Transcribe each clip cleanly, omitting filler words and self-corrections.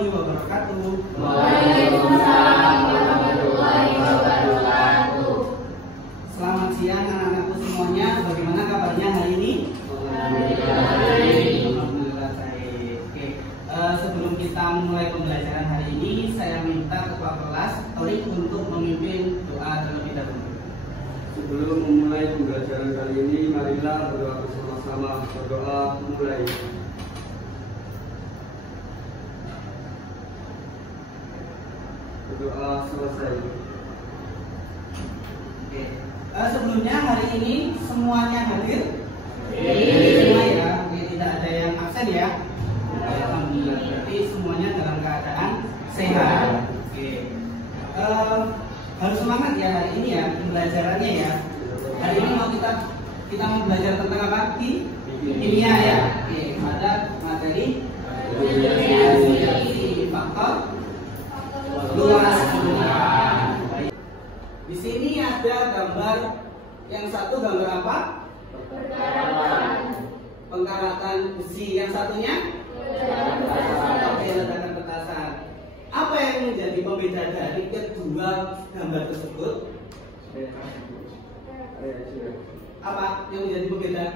warahmatullahi wabarakatuh. Waalaikumsalam warahmatullahi wabarakatuh. Selamat siang anak-anakku semuanya. Bagaimana kabarnya hari ini? Alhamdulillah baik. Oke. Sebelum kita memulai pembelajaran hari ini, saya minta ketua kelas Torik untuk memimpin doa terlebih dahulu. Sebelum memulai pembelajaran kali ini, marilah berdoa bersama-sama. Berdoa mulai. Berdoa selesai. Oke. Sebelumnya hari ini semuanya hadir? Semua ya. Oke, tidak ada yang absen ya. Alhamdulillah. Berarti semuanya dalam keadaan sehat. Oke. Harus semangat ya hari ini ya pembelajarannya ya. Hari ini kita mau belajar tentang apa? Kimia ya. Oke, ada materi faktor luas permukaan. Di sini ada gambar, yang satu gambar apa? Pengkaratan besi. Yang satunya? Oke, ledakan petasan. Apa yang menjadi pembeda dari kedua gambar tersebut? Apa yang menjadi pembeda?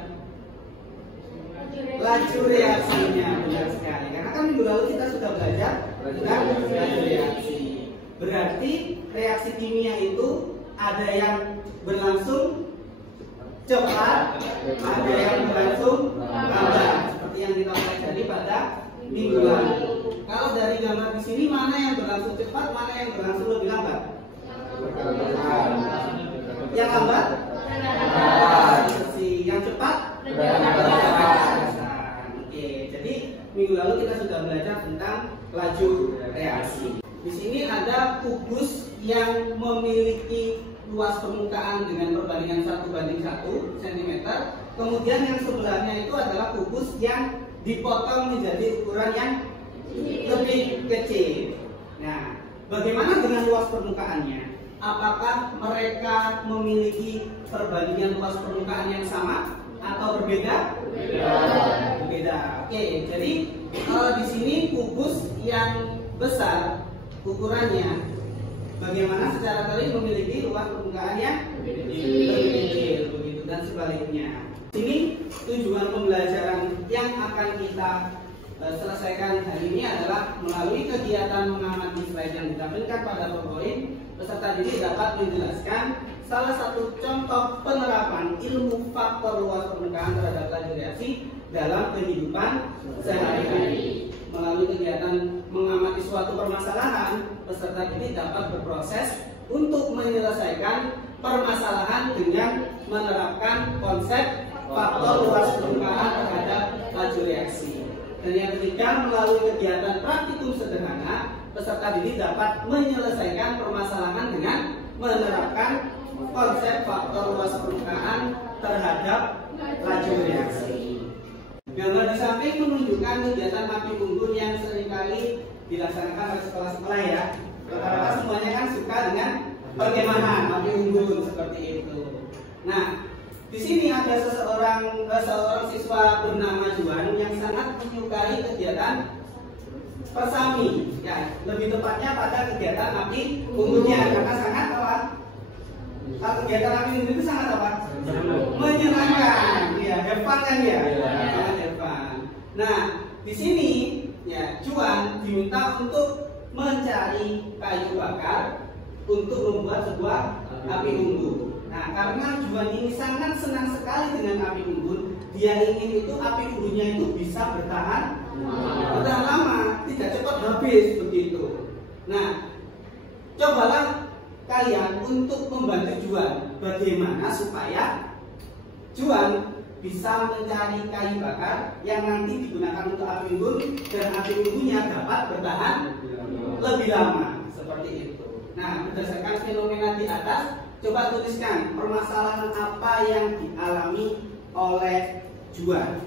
Laju reaksinya, benar sekali. Karena kan minggu lalu kita sudah belajar tentang laju reaksi. Berarti reaksi kimia itu ada yang berlangsung cepat, ada yang berlangsung lambat, seperti yang kita pelajari pada minggu lalu. Kalau dari gambar di sini, mana yang berlangsung cepat, mana yang berlangsung lebih lambat? Yang lambat? Yang cepat? Oke, jadi minggu lalu kita sudah belajar tentang laju reaksi. Di sini ada kubus yang memiliki luas permukaan dengan perbandingan 1:1 cm. Kemudian yang sebelahnya itu adalah kubus yang dipotong menjadi ukuran yang lebih kecil. Nah, bagaimana dengan luas permukaannya? Apakah mereka memiliki perbandingan luas permukaan yang sama atau berbeda? Berbeda. Oke, jadi di sini kubus yang besar ukurannya, bagaimana secara teori memiliki luas permukaan yang lebih kecil, begitu, dan sebaliknya. Ini tujuan pembelajaran yang akan kita selesaikan hari ini adalah melalui kegiatan mengamati slide yang ditampilkan pada PowerPoint. Peserta didik dapat menjelaskan salah satu contoh penerapan ilmu faktor luas permukaan terhadap laju reaksi dalam kehidupan sehari-hari. Melalui kegiatan mengamati suatu permasalahan, peserta didik dapat berproses untuk menyelesaikan permasalahan dengan menerapkan konsep faktor luas permukaan terhadap laju reaksi. Dan yang ketiga, melalui kegiatan praktikum sederhana, peserta didik dapat menyelesaikan permasalahan dengan menerapkan konsep faktor luas permukaan terhadap laju reaksi. Gambar di samping menunjukkan kegiatan api unggun yang seringkali dilaksanakan oleh sekolah-sekolah ya. Rata-rata semuanya kan suka dengan perkemahan api unggun seperti itu. Nah, di sini ada seorang siswa bernama Juan yang sangat menyukai kegiatan persami, ya, lebih tepatnya pada kegiatan api unggunnya, karena sangat apa? Kegiatan api unggun itu sangat apa? Menyenangkan, ya, have fun kan ya? Sangat have fun. Nah, di sini ya Juan diminta untuk mencari kayu bakar untuk membuat sebuah api unggun. Nah, karena Juan ini sangat senang sekali dengan api unggun, dia ingin itu api unggunnya itu bisa bertahan lama, tidak cepat habis begitu. Nah, cobalah kalian untuk membantu Juan bagaimana supaya Juan bisa mencari kayu bakar yang nanti digunakan untuk api unggun dan api unggunnya dapat bertahan lebih lama seperti itu. Nah, berdasarkan fenomena di atas, coba tuliskan permasalahan apa yang dialami oleh Juan.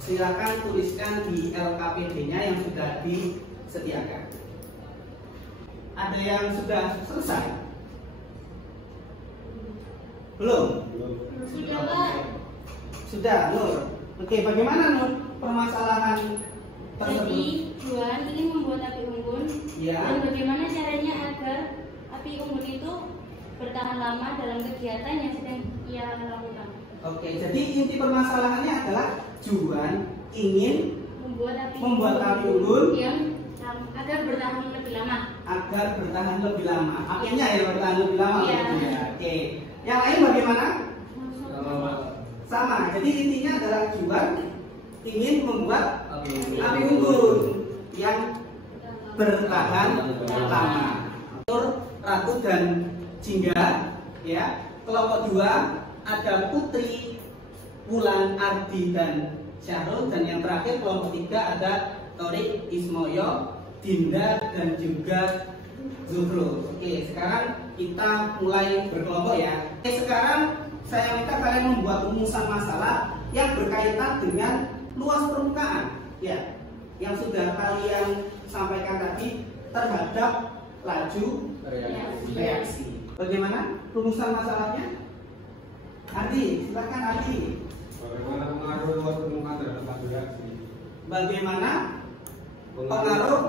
Silakan tuliskan di LKPD-nya yang sudah disediakan. Ada yang sudah selesai? Belum? Sudah, Pak. Sudah, Nur. Oke, bagaimana Nur permasalahan Jadi, Juan ingin membuat api unggun. Ya. Dan bagaimana caranya agar api unggun itu bertahan lama dalam kegiatan yang sedang ia lakukan? Oke, jadi inti permasalahannya adalah Juan ingin membuat api unggun yang agar bertahan lebih lama. Agar bertahan lebih lama. Apinya ya bertahan lebih lama. Iya. Ya. Oke. Yang lain bagaimana? Sama. Jadi intinya adalah Juan ingin membuat api unggun yang bertahan lama. Ratu dan Jingga, ya. Kelompok 2 ada Putri, Wulan, Ardi dan Syahrul, dan yang terakhir kelompok 3 ada Torik, Ismoyo, Dinda dan juga Zuhrul. Oke, sekarang kita mulai berkelompok ya. Oke, sekarang saya minta kalian membuat rumusan masalah yang berkaitan dengan luas permukaan, ya, yang sudah kalian sampaikan tadi terhadap laju reaksi. Bagaimana rumusan masalahnya? Ardi, silakan Ardi. Bagaimana pengaruh luas permukaan terhadap laju reaksi? Bagaimana pengaruh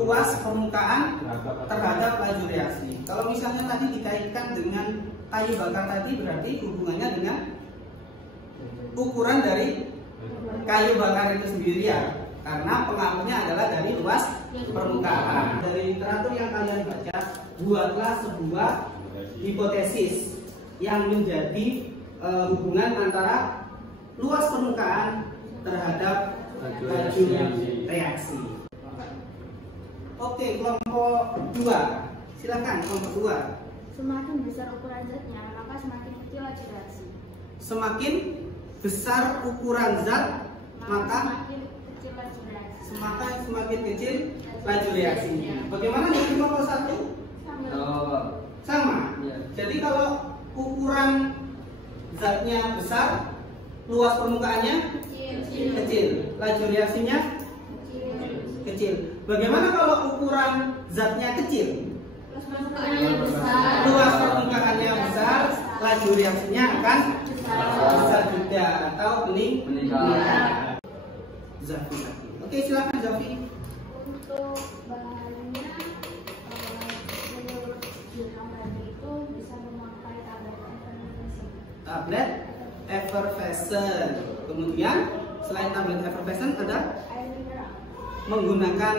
luas permukaan terhadap laju reaksi? Kalau misalnya tadi dikaitkan dengan kayu bakar tadi, berarti hubungannya dengan ukuran dari kayu bakar itu sendiri ya, karena pengaruhnya adalah dari luas permukaan. Dari literatur yang kalian baca, buatlah sebuah hipotesis yang menjadi hubungan antara luas permukaan terhadap laju reaksi. Oke, kelompok 2. Silakan kelompok 2. Semakin besar ukuran zatnya, maka semakin kecil laju reaksi. Semakin besar ukuran zat, maka semakin kecil laju reaksinya. Bagaimana dengan kelompok 1? Sama. Jadi kalau ukuran zatnya besar, luas permukaannya kecil, laju reaksinya kecil. Bagaimana kalau ukuran zatnya kecil, luas permukaannya besar, laju reaksinya akan besar juga atau meningkat. Zafi. Oke, silakan Zafi. Untuk bahannya, menurut Ilham tadi itu bisa memakai tablet effervescent. Kemudian selain tablet effervescent ada air mineral. menggunakan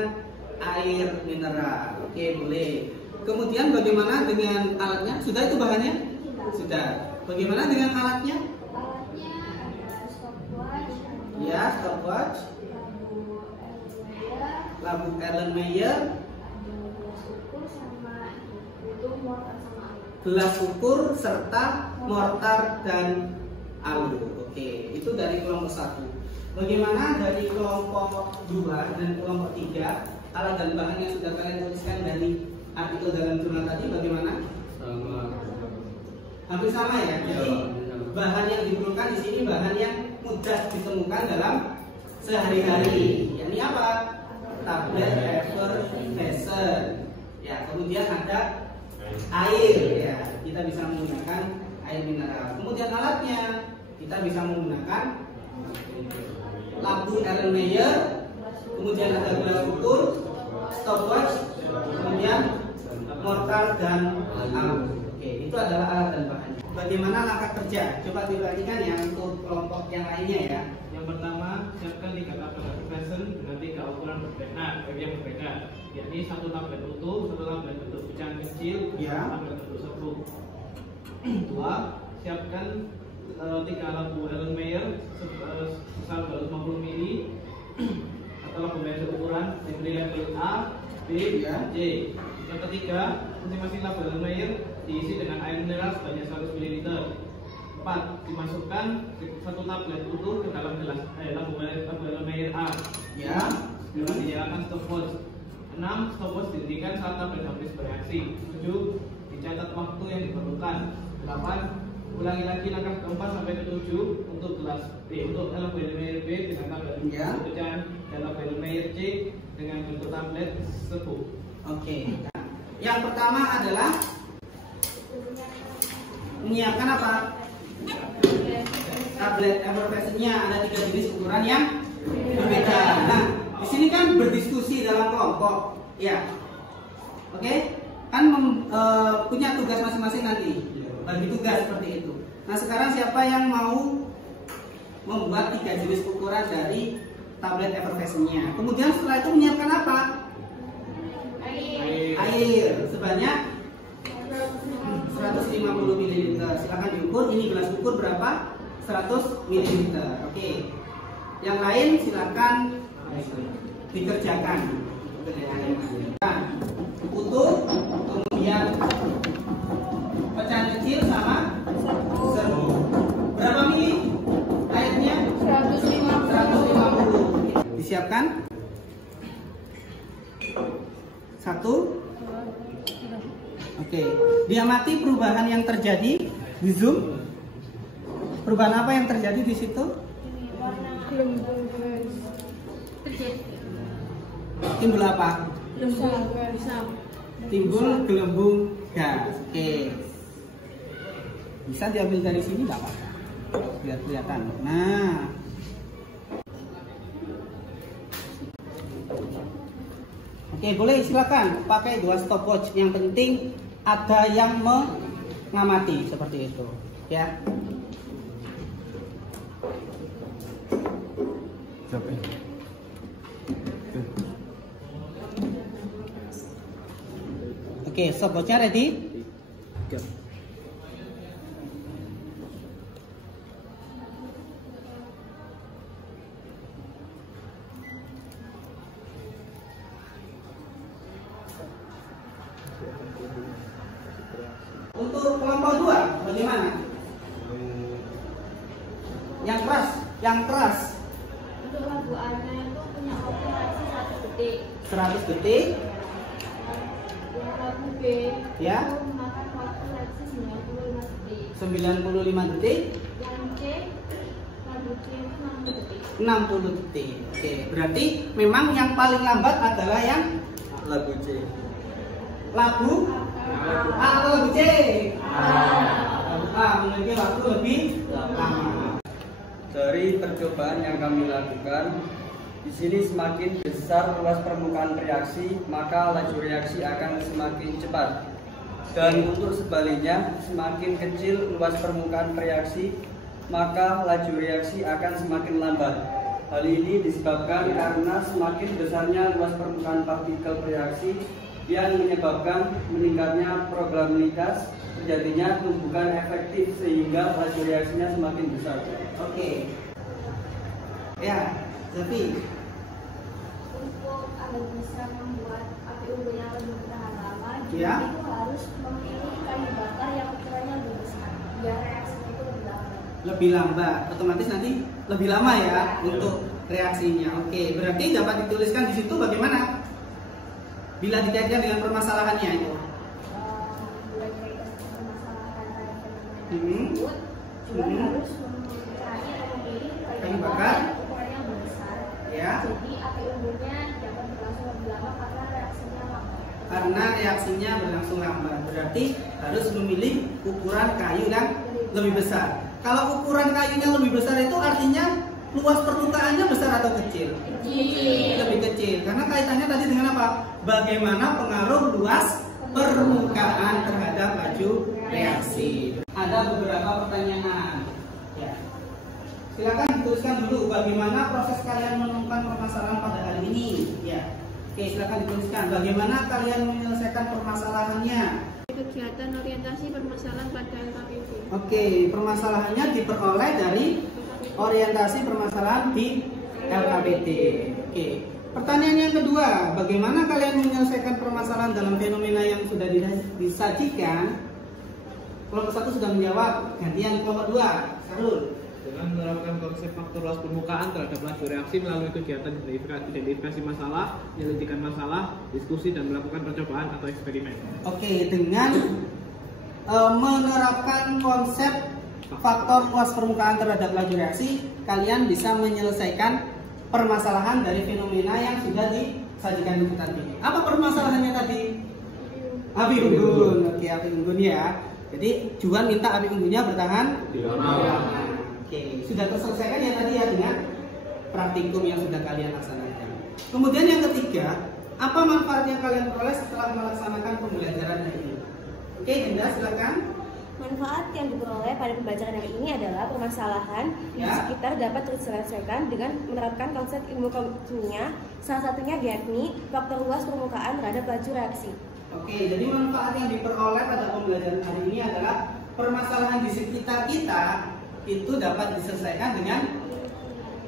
air mineral. Oke, boleh. Kemudian bagaimana dengan alatnya? Sudah itu bahannya? Sudah. Bagaimana dengan alatnya? Alatnya ada stopwatch, Ya, stopwatch, labu labu Erlenmeyer, Erlenmeyer, ada gelas ukur sama itu mortar sama alu. gelas ukur serta mortar dan alu. Oke, itu dari kelompok 1. Bagaimana dari kelompok 2 dan kelompok 3? Alat dan bahan yang sudah kalian tuliskan dari artikel dalam jurnal tadi bagaimana? Sama. Hampir sama ya. Jadi bahan yang diperlukan di sini bahan yang mudah ditemukan dalam sehari-hari. Ini apa? Tablet effervescent. Ya, kemudian ada air ya. Kita bisa menggunakan air mineral. Kemudian alatnya kita bisa menggunakan labu Erlenmeyer, kemudian ada gelas ukur, stopwatch, kemudian mortar dan alu. Oke, itu adalah alat dan bahannya. Bagaimana langkah kerja? Coba diperhatikan ya untuk kelompok yang lainnya ya. Yang pertama, siapkan 3 tablet effervescent dengan 3 ukuran berbeda, yang berbeda, yakni 1 tablet utuh, 1 tablet bentuk pecahan kecil, Ya. 1 tablet bentuk serbuk. 2. Siapkan 3 labu Erlenmeyer sebesar 250 ml atau labu meter ukuran dari level A, B, Ya. C. Yang ketiga, masing-masing labu Erlenmeyer diisi dengan air mineral sebanyak 100 ml. 4. Dimasukkan 1 tablet utuh ke dalam gelas labu Erlenmeyer A. Ya. Dengan dinyalakan stopwatch. 6. Stopwatch dihentikan saat tablet habis bereaksi. 7. Dicatat waktu yang diperlukan. 8. Ulangi lagi langkah keempat sampai ke-7 untuk gelas B, untuk labu Erlenmeyer B dengan tablet Ya. pecahan dan labu Erlenmeyer C dengan bentuk tablet serbuk. Oke. Yang pertama adalah menyiapkan apa? Tablet effervescent-nya ada 3 jenis ukuran yang berbeda. Nah, Di sini kan berdiskusi dalam kelompok, ya. Oke, kan punya tugas masing-masing nanti, bagi tugas seperti itu. Nah sekarang siapa yang mau membuat 3 jenis ukuran dari tablet effervescent-nya? Kemudian setelah itu menyiapkan apa? Air sebanyak 150 ml. Silahkan diukur. Ini gelas ukur berapa? 100 ml. Oke. Yang lain silakan dikerjakan. Utuh, kemudian pecahan kecil sama serbu. Berapa mili airnya? 150. Disiapkan. 1. Oke. Diamati perubahan yang terjadi di Zoom. Perubahan apa yang terjadi di situ? Timbul apa? Timbul gelembung gas. Oke. Bisa diambil dari sini nggak apa-apa? Biar kelihatan. Nah. Oke, boleh silakan pakai 2 stopwatch. Yang penting ada yang mengamati seperti itu, ya. Oke, stopwatchnya ready? Untuk kelompok 2 bagaimana? Yang keras. Untuk lagu Ana itu punya waktu reaksi 100 detik. 100 detik. Yang lagu B Ya. itu memakan waktu reaksi 95 detik. 95 detik. Yang C lagu C itu 60 detik. 60 detik. Oke, berarti memang yang paling lambat adalah yang Lagu C. lagu A atau lagu C? Lagu A memiliki waktu lebih lama. Dari percobaan yang kami lakukan, di sini semakin besar luas permukaan reaksi, maka laju reaksi akan semakin cepat. Dan untuk sebaliknya, semakin kecil luas permukaan reaksi, maka laju reaksi akan semakin lambat. Hal ini disebabkan karena semakin besarnya luas permukaan partikel reaksi yang menyebabkan meningkatnya probabilitas terjadinya tumbukan efektif sehingga laju reaksinya semakin besar. Oke. Ya, Zafi. Untuk agar bisa membuat api unggunnya lebih bertahan lama, Ya. itu harus memilih kayu bakar yang ukurannya lebih besar, biar reaksinya itu lebih lambat. Lebih lambat, otomatis nanti lebih lama ya untuk reaksinya. Oke, berarti dapat dituliskan di situ bagaimana? Bila dikaitkan dengan permasalahannya itu. Mulai dari permasalahan tadi Hmm. tersebut, juga Hmm. harus mencari atau memilih Kayu kayu bakar. bakar yang ukurannya lebih besar. Ya. Jadi api unggunnya dapat berlangsung lebih lama karena reaksinya lambat. Karena reaksinya berlangsung lambat, berarti harus memilih ukuran kayu yang lebih besar. Kalau ukuran kayunya lebih besar itu artinya luas permukaannya besar atau kecil? Lebih kecil. Karena kaitannya tadi dengan apa? Bagaimana pengaruh luas permukaan terhadap laju reaksi. Ada beberapa pertanyaan. Ya. Silakan dituliskan dulu bagaimana proses kalian menemukan permasalahan pada hari ini. Ya. Oke, silakan dituliskan bagaimana kalian menyelesaikan permasalahannya. Kegiatan orientasi permasalahan pada LKPD. Oke, permasalahannya diperoleh dari orientasi permasalahan di LKPD. Oke. Pertanyaan yang kedua, bagaimana kalian menyelesaikan permasalahan dalam fenomena yang sudah disajikan? Kelompok 1 sudah menjawab, gantian kelompok 2, Sarul. Dengan menerapkan konsep faktor luas permukaan terhadap laju reaksi melalui kegiatan identifikasi masalah, menyelidikkan masalah, diskusi, dan melakukan percobaan atau eksperimen. Oke, dengan menerapkan konsep faktor luas permukaan terhadap laju reaksi, kalian bisa menyelesaikan permasalahan dari fenomena yang sudah disajikan itu tadi. Apa permasalahannya tadi? Api unggun. Oke, api unggun ya. Jadi Juan minta api unggunnya bertahan lama. Oke, sudah terselesaikan ya tadi ya dengan praktikum yang sudah kalian laksanakan. Kemudian yang ketiga, apa manfaat yang kalian peroleh setelah melaksanakan pembelajaran hari ini? Oke, Dinda, silakan. Manfaat yang diperoleh pada pembelajaran hari ini adalah permasalahan di sekitar dapat terselesaikan dengan menerapkan konsep ilmu kimia, salah satunya yakni faktor luas permukaan terhadap laju reaksi. Oke, jadi manfaat yang diperoleh pada pembelajaran hari ini adalah permasalahan di sekitar kita itu dapat diselesaikan dengan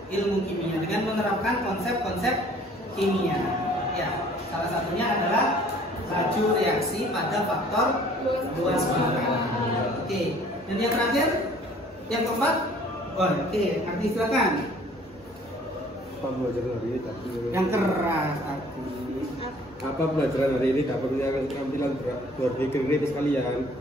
ilmu kimia, dengan menerapkan konsep-konsep kimia. Ya, salah satunya adalah laju reaksi pada faktor luas permukaan. Oke, dan yang terakhir, yang keempat, oke, Ardi silakan. Pembelajaran hari ini Yang keras, Ardi. apa pembelajaran hari ini dapat meningkatkan keterampilan berpikir kritis kalian?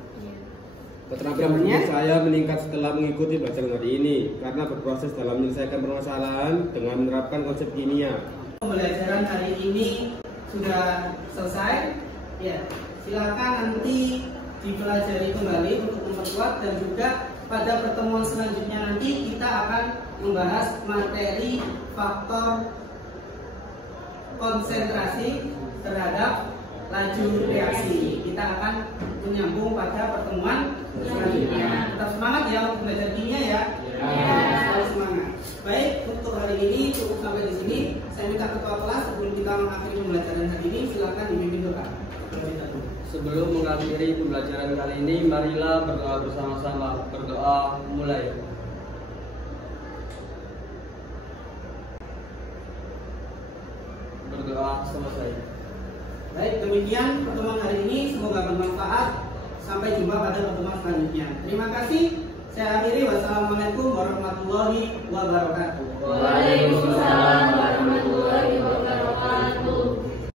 Keterampilan berpikir saya meningkat setelah mengikuti pembelajaran hari ini karena berproses dalam menyelesaikan permasalahan dengan menerapkan konsep kimia. Pembelajaran hari ini sudah selesai. Ya, silakan nanti dipelajari kembali untuk memperkuat, dan juga pada pertemuan selanjutnya nanti kita akan membahas materi faktor konsentrasi terhadap laju reaksi. Kita akan menyambung pada pertemuan selanjutnya. Tetap semangat ya untuk belajar kimia ya. Selalu semangat. Baik, untuk hari ini cukup sampai di sini. Saya minta ketua kelas sebelum kita mengakhiri pembelajaran hari ini, silakan dipimpin doa. Sebelum mengakhiri pembelajaran kali ini, marilah berdoa bersama-sama. Berdoa mulai. Berdoa selesai. Baik, demikian pertemuan hari ini. Semoga bermanfaat. Sampai jumpa pada pertemuan selanjutnya. Terima kasih. Saya akhiri. Wassalamualaikum warahmatullahi wabarakatuh. Waalaikumsalam.